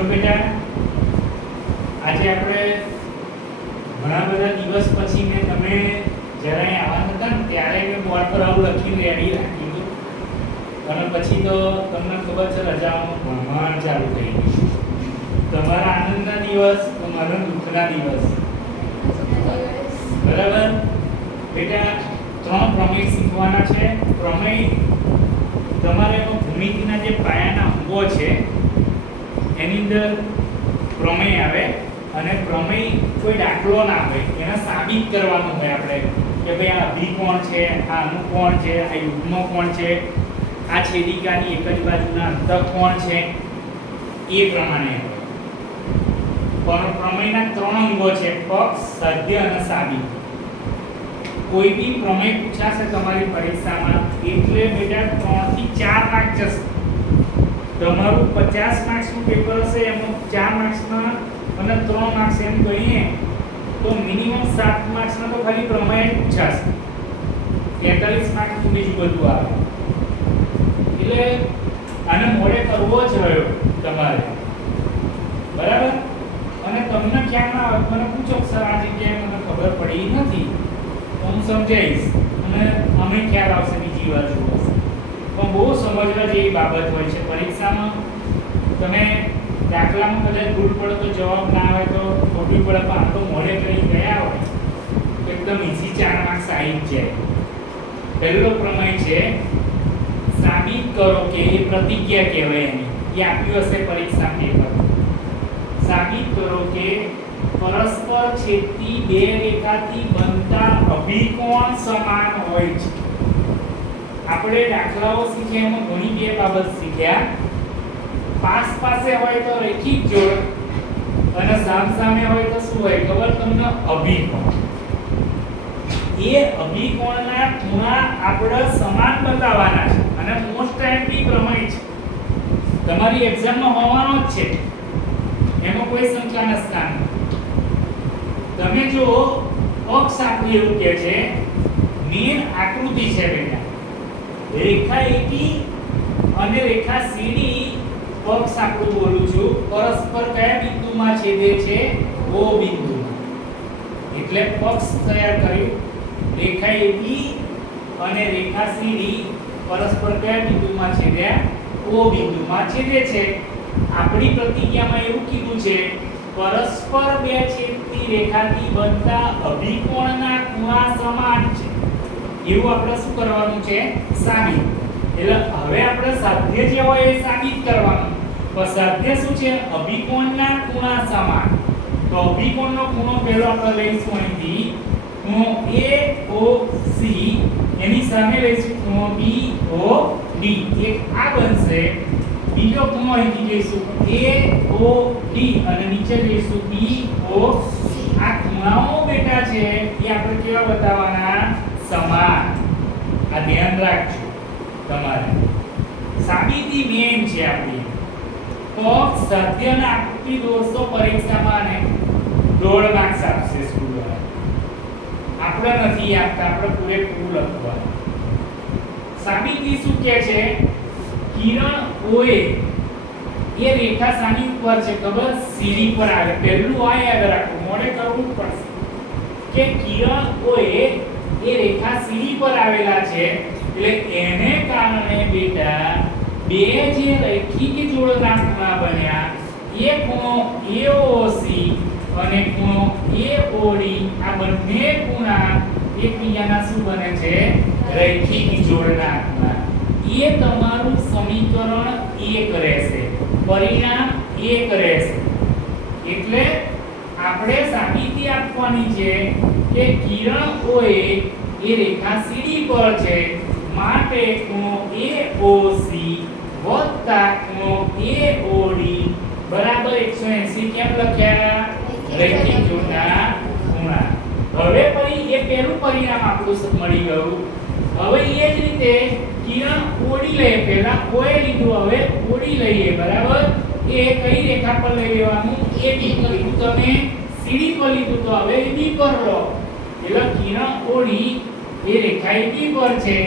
જો બેટા આજે આપણે ઘણા બધા દિવસ પછી મેં તમે જ્યારે અહીં આવવાના હતા ને ત્યારે મેં બોર્ડ પર આવું લખીને રેડી રાખ્યું હતું અને પછી તો તમને ખબર છે રજાઓનું ભણવાનું ચાલુ થઈ ગયું. તમારા આનંદના દિવસ તો મારા દુઃખના દિવસ. બરાબર બેટા 3 પ્રમેય શીખવાના છે. પ્રમેય તમારે ભૂમિતિના જે પાયાના અંગો છે એની અંદર પ્રમેય આવે અને પ્રમેય કોઈ દાખલો ના હોય, એને સાબિત કરવાનું હોય આપણે કે ભાઈ આ અભિકોણ છે, આ અનુકોણ છે, આ યુગ્મકોણ છે, આ છેદિકાની એક જ બાજુના અંતઃકોણ છે, એ પ્રમાણે પણ પ્રમેયના 3 અંગો છે: પક્ષ, સાધ્ય અને સાબિત. કોઈ બી પ્રમેય પૂછાશે તમારી પરીક્ષામાં એટલે બેટા 3 થી 4 માર્ક જશે. તમારું 50 માર્ક્સનું પેપર હશે, એમાં 4 માર્ક્સના અને 3 માર્ક્સ એમ કહીએ તો મિનિમમ 7 માર્ક્સના તો ખાલી પ્રમેય પૂછાશે. 43 માર્ક્સનું બીજું બધું આવે. એટલે આને મોડે કરવો જ રહ્યો તમારે. બરાબર? અને તમને ક્યાં ના આવે મને પૂછો સર આ જગ્યાએ મને ખબર પડી નથી તો હું સમજાવીશ અને અમે ખ્યાલ આવશે બીજી વાર જોશે. પણ બહુ સમજવા જેવી બાબત હોય છે પરીક્ષામાં. તમે દાખલામાં કદાચ ભૂલ પડે તો જવાબ ના આવે તો ખોટું પડે, પણ આ તો મોડે કરી ગયા હોય તો એકદમ ઈઝી 4 માર્ક્સ આવી જ જાય. પહેલો પ્રમેય છે સાબિત કરો કે એ પ્રતિજ્ઞા કહેવાય એની, એ આપ્યું હશે પરીક્ષા પેપર. સાબિત કરો કે પરસ્પર છેદતી બે રેખાથી બનતા અભિકોણ સમાન હોય છે. આપણે દાખલાઓ શીખ્યા એમાં ઘણી બે બાબત શીખ્યા. પાસ પાસે હોય તો રેખિક જોડ અને સામસામે હોય તો શું હોય ખબર તમને? અભિકોણ. એ અભિકોણના ખૂણા આપણે સમાન બતાવવાના છે અને મોસ્ટ ટાઈમલી પ્રમેય છે, તમારી એક્ઝામમાં હોવાનો જ છે, એમાં કોઈ શંકા ન સ્થાન. તમે જો પક્ષ આપણું એવું કહે છે મેન આકૃતિ છે બેટા, રેખા AB અને રેખા CD. પક્ષ આપણું બોલું છું પરસ્પર કયા બિંદુમાં છેદે છે? O બિંદુમાં. એટલે પક્ષ તૈયાર કર્યું. રેખા AB અને રેખા CD પરસ્પર કયા બિંદુમાં છેદ્યા? O બિંદુમાં છેદે છે. આપણી પ્રતિજ્ઞામાં એવું કીધું છે પરસ્પર બે છેદતી રેખાથી બનતા અભિકોણના ખૂણા સમાન છે. એવું આપણે શું કરવાનું છે? સાબિત. એટલે હવે આપણે સાધ્ય જે હોય એ સાબિત કરવાનું. તો સાધ્ય શું છે? અભિકોણના ખૂણા સમાન. તો અભિકોણનો ખૂણો પહેલો આપણે લઈશું અહીંથી ખૂણો AOC, એની સામે લઈશું ખૂણો BOD. એક આ બનશે. બીજો ખૂણો અહીંથી લઈશું AOD અને નીચે લઈશું BOC. આ ખૂણાઓ બેટા છે એ આપણે કેવા બતાવવાના? સમાન. આ ધ્યાન રાખજો તમારે. સાબિતી મેન છે આપણી. પક્ષ, સાધ્ય અને આકૃતિ દોસ્તો પરીક્ષામાં ને 1.5 માર્ક્સ આપશે સ્કૂલ વાળા. આપણે નથી આપતા, આપણે પૂરેપૂરું લખવાનું. સાબિતી શું કહે છે? કિરણ OA એ રેખા સાની ઉપર છે ખબર? CD પર આવે. પહેલું આ યાદ રાખો, મોડે કરવું પડશે કે કિરણ OA એ રેખા CD પર આવેલા છે. એટલે એને કારણે બેટા બે જે રેખિક જોડના ખૂણા બન્યા એ ખૂણો AOC અને ખૂણો AOD, આ બંને ખૂણા એકબીજાના શું બને છે? રૈખિક જોડના ખૂણા. એ તમારું સમીકરણ 1 રહેશે, પરિણામ 1 રહેશે. એટલે આપણે સાબિતી આપવાની છે કે કિરણ OA એ રેખા CD પર છે, માટે ખૂણો AOC વત્તા ખૂણો AOD બરાબર 180. કેમ લખ્યા? રૈખિક જોડના ખૂણા. હવે પછી એ પહેલું પરિણામ આપણું મળી ગયું. હવે એ જ રીતે કિરણ OD લઈએ. પહેલા OA લીધું, હવે OD લઈએ. બરાબર? એ કઈ રેખા પર લઈ લેવાનું? AB પર લીધું તમે, CD પર લીધું તો હવે AB પર લો. એટલે કિરણ OD એ રેખા AB પર છે,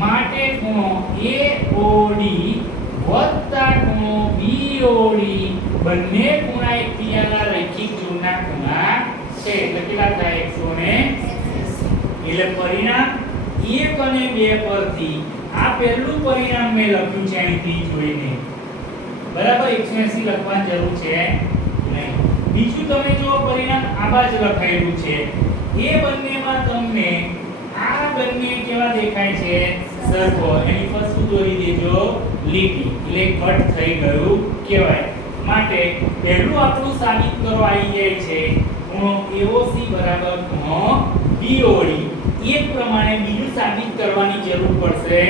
માટે ખૂણો AOD વત્તા ખૂણો BOD બીઓડી બંને ખૂણા એકબીજાના રૈખિક જોડના ખૂણા છે એટલે કેટલા થાય 180 એટલે પરિણામ 1 અને 2 પરથી આ પહેલું પરિણામ મેં લખ્યું છે અહીંથી જોઈને બરાબર 180 લખવાની જરૂર છે નહીં બીજું તમે જો પરિણામ આ બાજુ લખાયેલું છે એ બંનેમાં તમને આ બંને કેવા દેખાય છે સરખો એની પર શું દોરી દેજો લીટી એટલે કટ થઈ ગયું કહેવાય માટે પહેલું આપણું સાબિત કરવા આવી જાય છે ખૂણો AOC બરાબર ખૂણો BOD એક પ્રમાણે બીજું સાબિત કરવાની જરૂર પડશે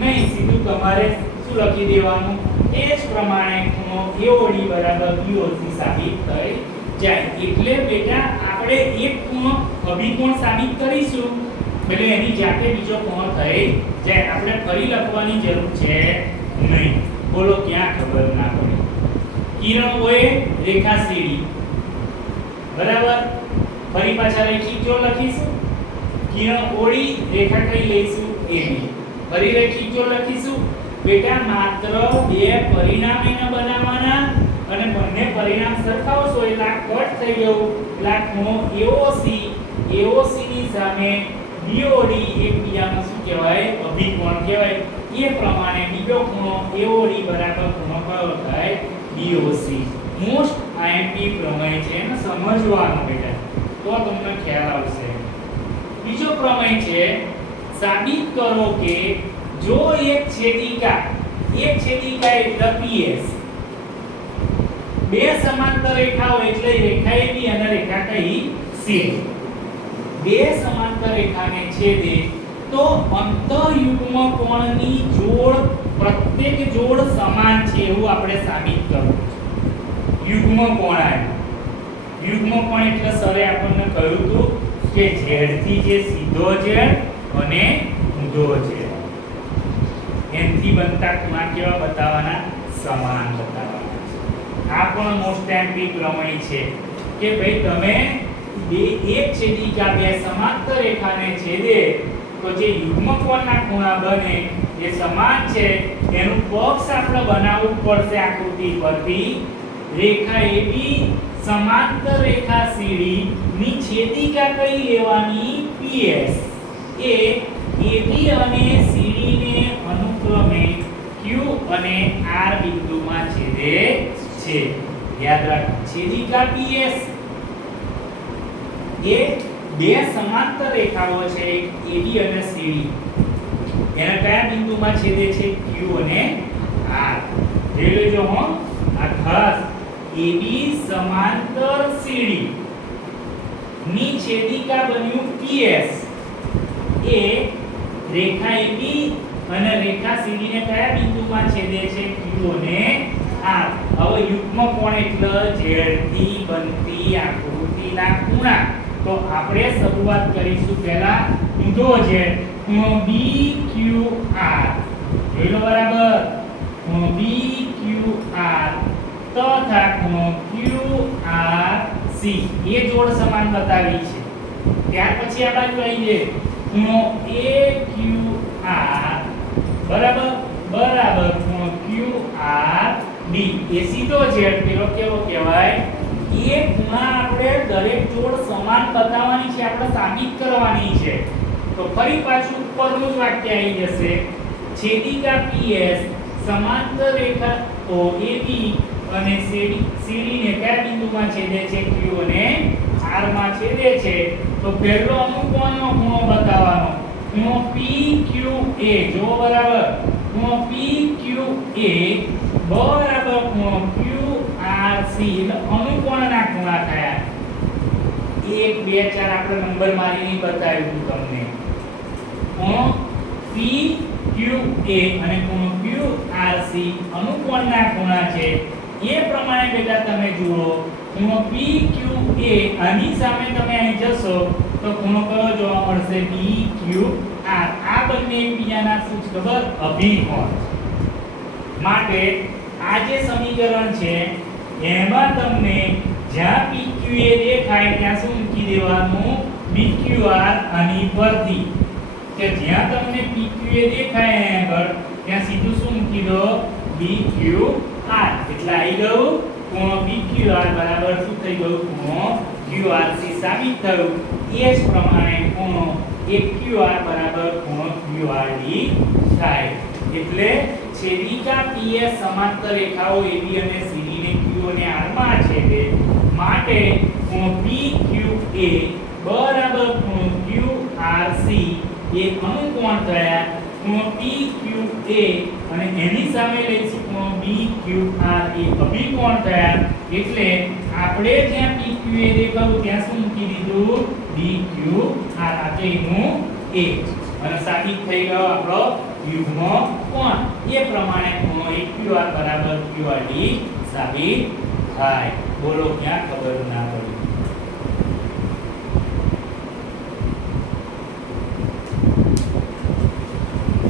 નહીં સીધું તમારે શું લખી દેવાનું એ જ પ્રમાણે ખૂણો AOD બરાબર BOC સાબિત થઈ જાય એટલે બેટા આપણે એક ખૂણો અભિકોણ સાબિત કરીશું એટલે એની જાતે બીજો ખૂણો થઈ જાય આપણે ફરી લખવાની જરૂર છે નહીં બોલો ક્યાં ખબર ના પડે કિરણ OA રેખા CD બરાબર ફરી પાછા રેખિક જોડ લખીશું કિરણ OD રેખા કઈ લઈશું AB ફરી રેખિક જોડ લખીશું બેટા માત્ર બે પરિણામ એને બનાવવાના અને બંને પરિણામ સરખાવશો એટલે આ કટ થઈ ગયું એટલે આ ખૂણો AOC ની સામે BOD એકબીજાનો શું કહેવાય અભિકોણ કહેવાય એ પ્રમાણે બીજો ખૂણો AOD બરાબર ખૂણો કયો થાય BOC મોસ્ટ IMP પ્રમેય છે એને સમજવાનું બેટા તો તમને ખ્યાલ આવશે બીજો પ્રમેય છે સાબિત કરો કે જો એક છેદિકા એટલે PS બે સમાંતર રેખાઓ એટલે રેખા AB અને રેખા કઈ CD બે સમાંતર રેખાને છેદે તો અંતઃયુગ્મ કોણની જોડ પ્રત્યેક જોડ સમાન છે એવું આપણે સાબિત કરવું છે યુગ્મ કોણ આવ્યું યુગ્મ કોણ એટલે સરે આપણને કહ્યું હતું કે z થી જે સીધો z અને ઊંધો z એનથી બનતા ખૂણા કેવા બતાવવાના સમાન બતાવવાના આ પણ મોસ્ટ એમ્પી પ્રમેય છે કે ભાઈ તમે એક છેદિકા બે સમાંતર રેખાને છેદે તો જે યુગ્મ કોણના ખૂણા બને એ સમાન છે એનું પક્ષ આપણે બનાવવું પડશે આકૃતિ પરથી રેખા AB સમાંતર રેખા CD ની છેદિકા કઈ લેવાની PS એ AB અને CD ને અનુક્રમે Q અને R બિંદુમાં છેદે છે યાદ રાખો છેદિકા PS એ બે સમાંતર રેખાઓ છે AB અને CD એના કયા બિંદુમાં છેદે છે Q અને R જોઈ લેજો હો આ ખાસ AB સમાંતર CD ની છેદિકા બન્યું PS એ રેખા AB અને રેખા CD ને કયા બિંદુમાં છેદે છે Q અને R હવે યુગ્મ કોણ એટલે z થી બનતી આકૃતિના ખૂણા તો આપણે શરૂઆત કરીશું પહેલા ઊંધો z ખૂણો BQR જોઈ લો બરાબર ખૂણો BQR તથા ખૂણો QRC એ જોડ સમાન બતાવી છે ત્યાર પછી આ બાજુ આવી જાય ખૂણો AQR બરાબર ખૂણો QRD એ સીધો z પેલો કેવો કહેવાય એ ખૂણા આપણે દરેક જોડ સમાન બતાવવાની છે આપણે સાબિત કરવાની છે તો ફરી પાછું ઉપરનું જ વાક્ય આવી જશે છેદિકા PS સમાંતર રેખા OAB અને CD ને કયા બિંદુમાં છેદે છે Q અને R માં છેદે છે તો પહેલો અનુકોણનો ખૂણો બતાવવાનો ખૂણો PQA જો બરાબર ખૂણો PQA બરાબર ખૂણો QRC એટલે અનુકોણના ખૂણા થયા 1 2 4 આપણે નંબર મારીને બતાવ્યું તમને ખૂણો PQA અને ખૂણો QRC અનુકોણના ખૂણા છે એ પ્રમાણે બેટા તમે જુઓ ખૂણો PQA આની સામે તમે અહીં જશો તો ખૂણો કયો જોવા મળશે BQR આ બંને એકબીજાના શું છે ખબર અભિકોણ માટે આ જે સમીકરણ છે એમાં તમને જ્યાં PQA દેખાય ત્યાં શું મૂકી દેવાનું BQR આની પરથી કે જ્યાં તમને PQA દેખાય આગળ ત્યાં સીધું શું મૂકી દો BQR એટલે આવી ગયું ખૂણો PQR બરાબર શું થઈ ગયું ખૂણો QRC સાબિત થયું એ જ પ્રમાણે ખૂણો AQR બરાબર ખૂણો QRD થાય એટલે છેદિકા PS સમાંતર રેખાઓ AB અને CD ને Q અને R માં છેદે માટે ખૂણો PQA બરાબર ખૂણો QRC એ અનુકોણ થયા ખૂણો PQA અને એની સામે લઈશું ખૂણો BQR એ અભિકોણ થયા એટલે આપણે જ્યાં PQA દેખાવું ત્યાં શું મૂકી દીધું BQR આ તેનું A અને સાબિત થઈ ગયો આપણો યુગ્મ કોણ એ પ્રમાણે ખૂણો AQR બરાબર QRD સાબિત થાય બોલો ક્યાં ખબર ના પડે